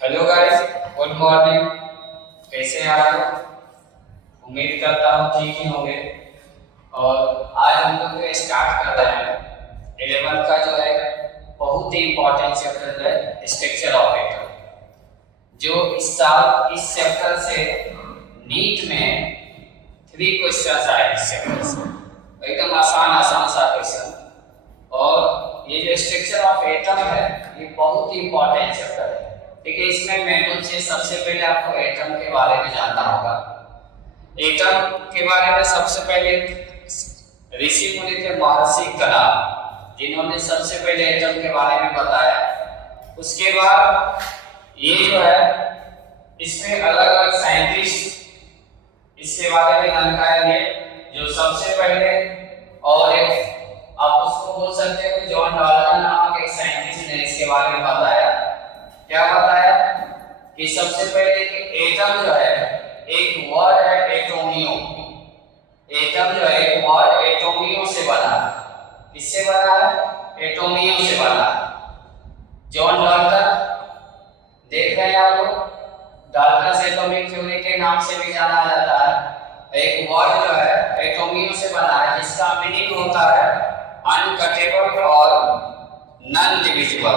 Hello guys, good morning. कैसे हैं आप लोग? उम्मीद करता हूँ ठीक ही होंगे। और आज हम लोग स्टार्ट कर रहे हैं 11th का जो है बहुत ही इम्पोर्टेंट चैप्टर है स्ट्रक्चर ऑफ एटम। जो इस साल इस चैप्टर से नीट में 3 क्वेश्चन आए इस चैप्टर से, एकदम आसान सा क्वेश्चन। और ये जो स्ट्रक्चर ऑफ एटम है ये बहुत ही इम्पोर्टेंट चैप्टर है। ठीक है, इसमें मैं तुमसे सबसे पहले आपको एटम के बारे में जानना होगा। एटम के बारे में सबसे पहले ऋषि मुनि थे महर्षि कलाम, जिन्होंने सबसे पहले एटम के बारे में बताया। उसके बाद ये जो है इसमें अलग अलग साइंटिस्ट इसके बारे में जानकारी दिए। जो सबसे पहले और एक आप उसको बोल सकते हो जॉन डाल्टन नामक एक साइंटिस्ट ने इसके बारे में बताया। क्या बताया कि सबसे पहले कि एटम जो है एक वर्ड है एटोमियो। एटम जो है एक वर्ड एटोमियो से बना है। किससे बना है? एटोमियो से बना है। जॉन डाल्टन देख रहे हैं आप लोग, डाल्टन एटॉमिक थ्योरी के नाम से भी जाना जाता है। एक वर्ड जो है एटोमियो से बना है जिसका मीनिंग होता है अनकटेबल और नॉन डिविजिबल।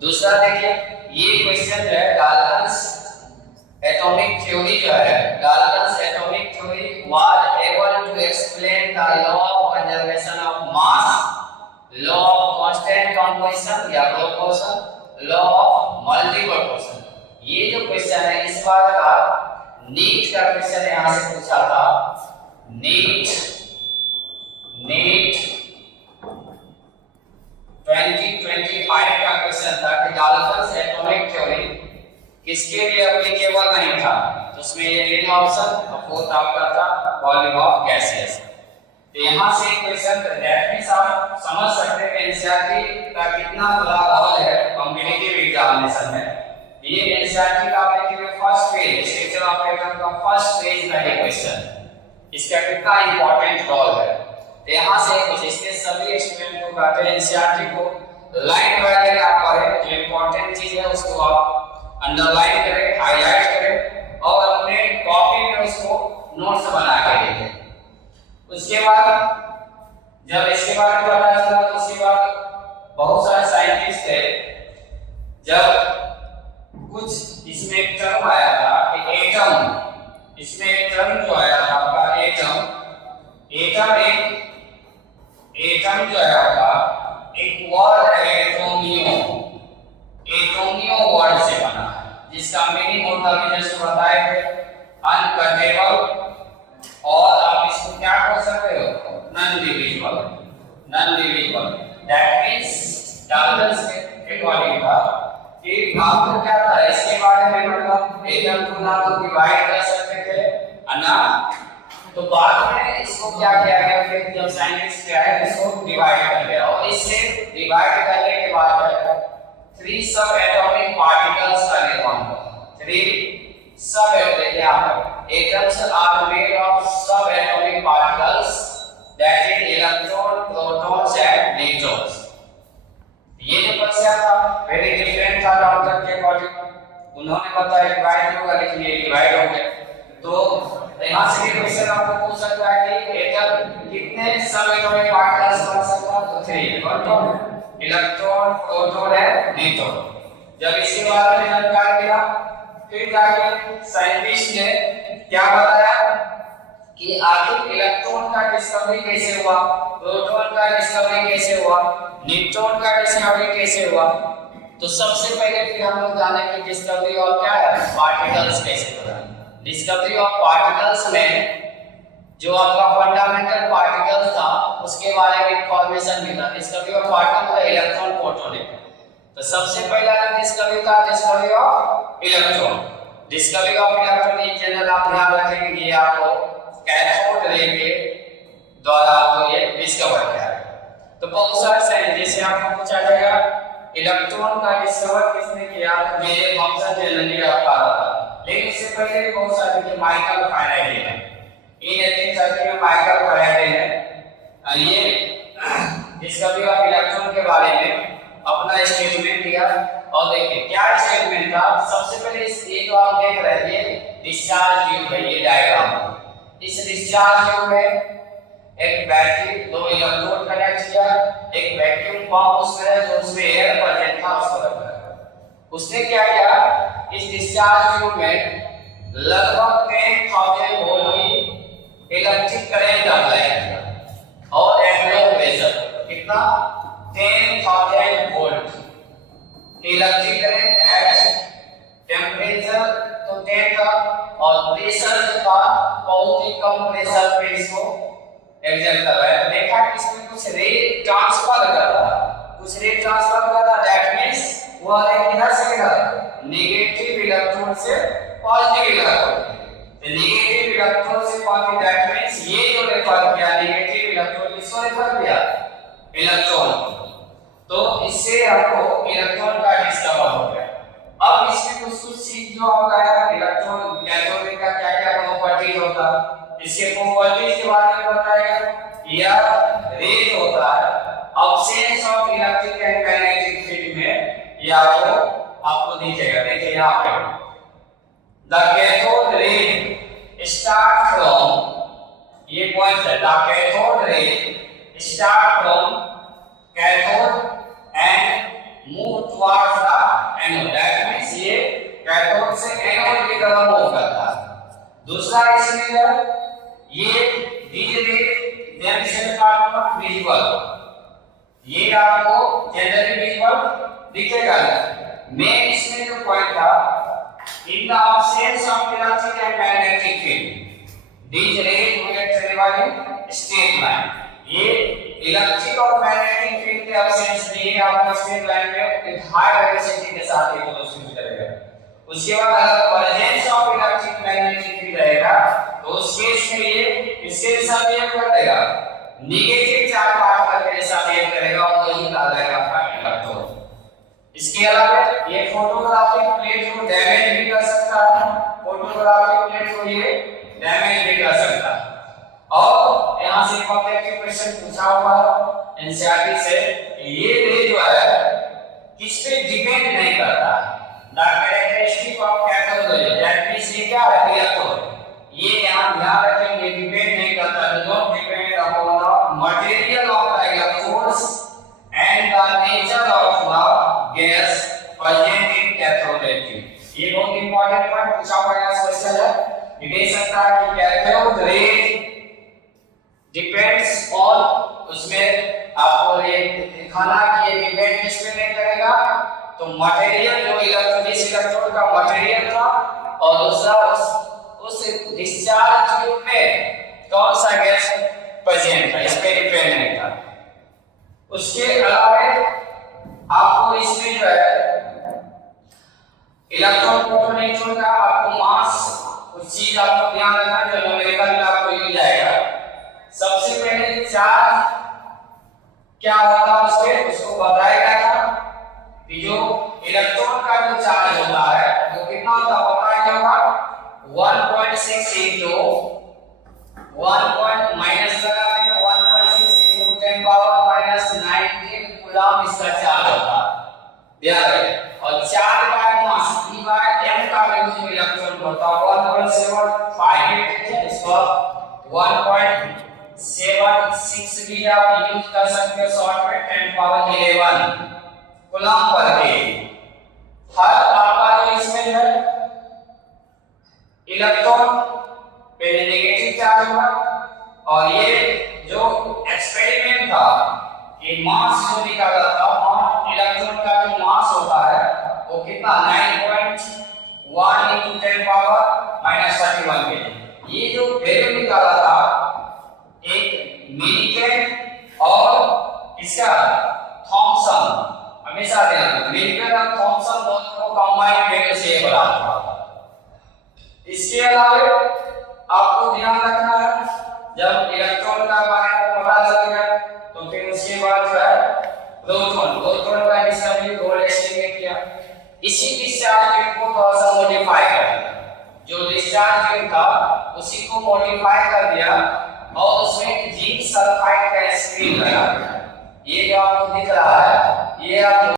दूसरा देखिए, ये क्वेश्चन जो है डाल्टन्स एटॉमिक थ्योरी जो है, Dalton's atomic theory was able to explain the law of conservation of mass, law of constant composition या proportion, law of multiple proportion. ये जो क्वेश्चन है इस बार का नीट का क्वेश्चन यहां से पूछा था। नीट 2025 का क्वेश्चन था कि डाल्टन्स एटॉमिक थ्योरी किसके लिए एप्लीकेबल नहीं था। तो उसमें ये तीन ऑप्शन और फोर्थ आपका था वॉल्यूम ऑफ गैसेस। तो यहां से क्वेश्चन दैट मींस आप समझ सकते हैं एनसीईआरटी का कितना बड़ा रोल है कॉम्पिटिटिव एग्जामिनेशन में। ये एनसीईआरटी का आपके first page structure of atom का फर्स्ट पेज का ये क्वेश्चन, इसका कितना इंपॉर्टेंट रोल है। तो यहां से कुछ इसके सभी स्टूडेंट को कहते हैं एनसीईआरटी को लाइन बाय लाइन आप पढ़ें, जो इंपॉर्टेंट चीज है उसको आप अंडरलाइन करें, हाईलाइट करें और अपने कॉपी में उसको नोट्स बना के लिखें। उसके बाद जब इसके बारे में पता चला तो उसके बाद बहुत सारे साइंटिस्ट थे, जब कुछ इसमें एक टर्म आया था कि एटम, इसमें एक टर्म जो आया था आपका एटम जो है आपका एक वर्ड है एटोमियो। एटोमियो वर्ड से बना है जिसका मीनिंग होता है जैसे बताए थे अनकटेबल, और आप इसको क्या बोल सकते हो non divisible. That means Dalton's के अकॉर्डिंग था कि आपको क्या था इसके बारे में, मतलब एटम को ना तो डिवाइड कर सकते थे ना, तो बाद में इसको क्या किया गया कि जब साइंटिस्ट आए इसको डिवाइड कर दिया। और इससे डिवाइड करने के बाद 3 सब एटॉमिक पार्टिकल्स का निर्माण हुआ। 3 सब एटम्स आर मेड ऑफ सब atomic particles that is electron, protons and neutrons. ये जो क्वेश्चन था वेरी डिफरेंट था डाल्टन के अकॉर्डिंग। उन्होंने बताया डिवाइड होगा, लेकिन ये डिवाइड हो गया। तो यहां से क्वेश्चन आपको पूछ सकता है कि एटम कितने सब एटॉमिक पार्टिकल्स बन सकता है? तो 3, proton, electron, proton and neutron. जब इसके बारे में जानकारी मिला फिर जाके साइंटिस्ट ने क्या बताया कि आखिर इलेक्ट्रॉन का डिस्कवरी कैसे हुआ, प्रोटॉन का डिस्कवरी कैसे हुआ, न्यूट्रॉन का डिस्कवरी कैसे हुआ। तो सबसे पहले फिर हम लोग जाने की डिस्कवरी ऑफ क्या है पार्टिकल्स कैसे हुआ। डिस्कवरी ऑफ पार्टिकल्स में जो आपका फंडामेंटल पार्टिकल्स था उसके बारे में इंफॉर्मेशन मिला। Discovery of particle electron, proton. तो सबसे पहला जो डिस्कवरी था discovery of electron. Discovery of electron in general आप ध्यान रखेंगे कि ये आपको कैथोड रे के द्वारा आपको ये डिस्कवर किया है। तो बहुत सारे साइंटिस्ट से आपको पूछा जाएगा इलेक्ट्रॉन का डिस्कवर किसने किया, मेरे थॉमसन जनरली रखा था। लेकिन इससे पहले बहुत सारे माइकल फैराडे हैं। इन 1830 में माइकल फैराडे ने ये डिस्कवरी ऑफ इलेक्ट्रॉन के बारे में अपना स्टेटमेंट दिया और देखिए क्या स्टेटमेंट था। सबसे पहले ये जो आप देख रहे हैं ये डिस्चार्ज ट्यूब है, ये डायग्राम। इस डिस्चार्ज ट्यूब में एक बैटरी, दो इलेक्ट्रोड कनेक्ट किया, एक वैक्यूम पंप उसमें जो उसमें एयर प्रेजेंट था उसको रखा। उसने क्या किया, इस डिस्चार्ज ट्यूब में लगभग 10,000 वोल्ट की इलेक्ट्रिक करंट अप्लाई किया और एनवेलप प्रेशर कितना 10,000 volt electric current at temperature तो 10 था और प्रेशर जो था बहुत ही कम प्रेशर पे इसको एग्जर्ट कर रहा है। देखा इसमें कुछ रे ट्रांसफर कर रहा है, कुछ रे ट्रांसफर कर रहा है। दैट मींस वो रे किधर से किधर, नेगेटिव इलेक्ट्रोड से पॉजिटिव इलेक्ट्रोड। तो नेगेटिव इलेक्ट्रोड से पॉजिटिव, दैट मींस ये जो रेफर किया नेगेटिव इलेक्ट्रोड, इसको रेफर किया इलेक्ट्रॉन। तो इससे हमको इलेक्ट्रॉन का डिस्कवर हो गया। अब इसमें कुछ चीज जो आपका है इलेक्ट्रॉन कैथोड का क्या क्या प्रॉपर्टीज होता है, इसके प्रॉपर्टीज के बारे में बताएगा। यह रेज होता है absence of electric and magnetic field में, ये आपको दिखेगा। देखिए यहाँ पे the cathode ray start from, ये पॉइंट है, the cathode ray start from cathode and move towards the anode. That means ये कैथोड से एनोड की तरफ मूव करता है। दूसरा इसमें ये these themselves are not visible, ये आपको जनरली विजिबल दिखेगा। मेन इसमें जो पॉइंट था, in the absence of electric and magnetic field these rays will travel in straight line। ये इलेक्ट्रिक और मैग्नेटिक फील्ड के absence में ये आपको स्ट्रेट लाइन में एक हाई वेलोसिटी के साथ ये वेलोसिटी करेगा। उसके बाद अगर presence of electric magnetic field रहेगा तो उस केस में ये इसके साथ ये कर देगा, नेगेटिव चार्ज पार्टिकल के साथ ये करेगा और वही कहा जाएगा आपका इलेक्ट्रॉन। इसके अलावा ये फोटोग्राफिक प्लेट को डैमेज भी कर सकता है, फोटोग्राफिक प्लेट को ये डैमेज भी कर सकता है। और यहां से कॉम्पिटिटिव क्वेश्चन पूछा हुआ है एनसीईआरटी से, ये रे जो है किस पे डिपेंड नहीं करता। The characteristic of cathode ray, that means ये क्या है इलेक्ट्रॉन, ये यहां ध्यान रखें, ये डिपेंड नहीं करता, do not depend upon the material of the electrodes and the nature of the gas present in cathode ray tube. ये बहुत इंपॉर्टेंट पॉइंट पूछा हुआ है क्वेश्चन है। ये दे सकता है कि कैथोड रे डिपेंड्स ऑन, उसमें आपको ये दिखाना कि ये डिपेंड किस पे नहीं करेगा, तो मटेरियल जो इलेक्ट्रोड का मटेरियल था और दूसरा उस डिस्चार्ज ट्यूब में कौन सा गैस प्रेजेंट था, इस पे डिपेंड नहीं था। उसके अलावा आपको इसमें जो है इलेक्ट्रॉन प्रोटॉन न्यूट्रॉन का आपको मास, कुछ चीज आपको ध्यान रखना जो न्यूमेरिकल में आपको यूज आएगा। सबसे पहले चार्ज क्या होता है उसको बताया गया था कि जो इलेक्ट्रॉन का जो चार्ज होता है वो कितना होता है पता है होगा 1.6 into 1 माइनस लगा देंगे 1.6 into 10 पावर माइनस 19 कूलम इसका चार्ज होता है। ध्यान रखें, और charge by mass E by m का वैल्यू इलेक्ट्रॉन होता है 1.758 है, इसको 1.76 भी आप यूज कर सकते हो शॉर्ट में 10 पावर 11 कूलम पर के। हर आपका जो इसमें है इलेक्ट्रॉन पहले नेगेटिव चार्ज हुआ और ये जो एक्सपेरिमेंट था ये मास जो निकाला था, इलेक्ट्रॉन का जो मास होता है वो कितना 9.1 into 10 पावर माइनस 31 के। ये जो वैल्यू निकाला था एक मिलिकेन और इसका थॉमसन, हमेशा ध्यान रखना मिलिकेन और थॉमसन दोनों को कंबाइन वैल्यू से बना था। इसके अलावा आपको ध्यान रखना है जब इलेक्ट्रॉन का बारे में पता चल गया तो फिर उसके बाद जो है प्रोटॉन का डिस्कवरी गोल्डस्टीन ने किया। इसी डिस्चार्ज को थोड़ा सा मॉडिफाई कर दिया, जो डिस्चार्ज था उसी को मॉडिफाई कर दिया और उसमें जिंक सल्फाइड का स्क्रीन लगा दिया। ये जो आपको दिख रहा है ये आप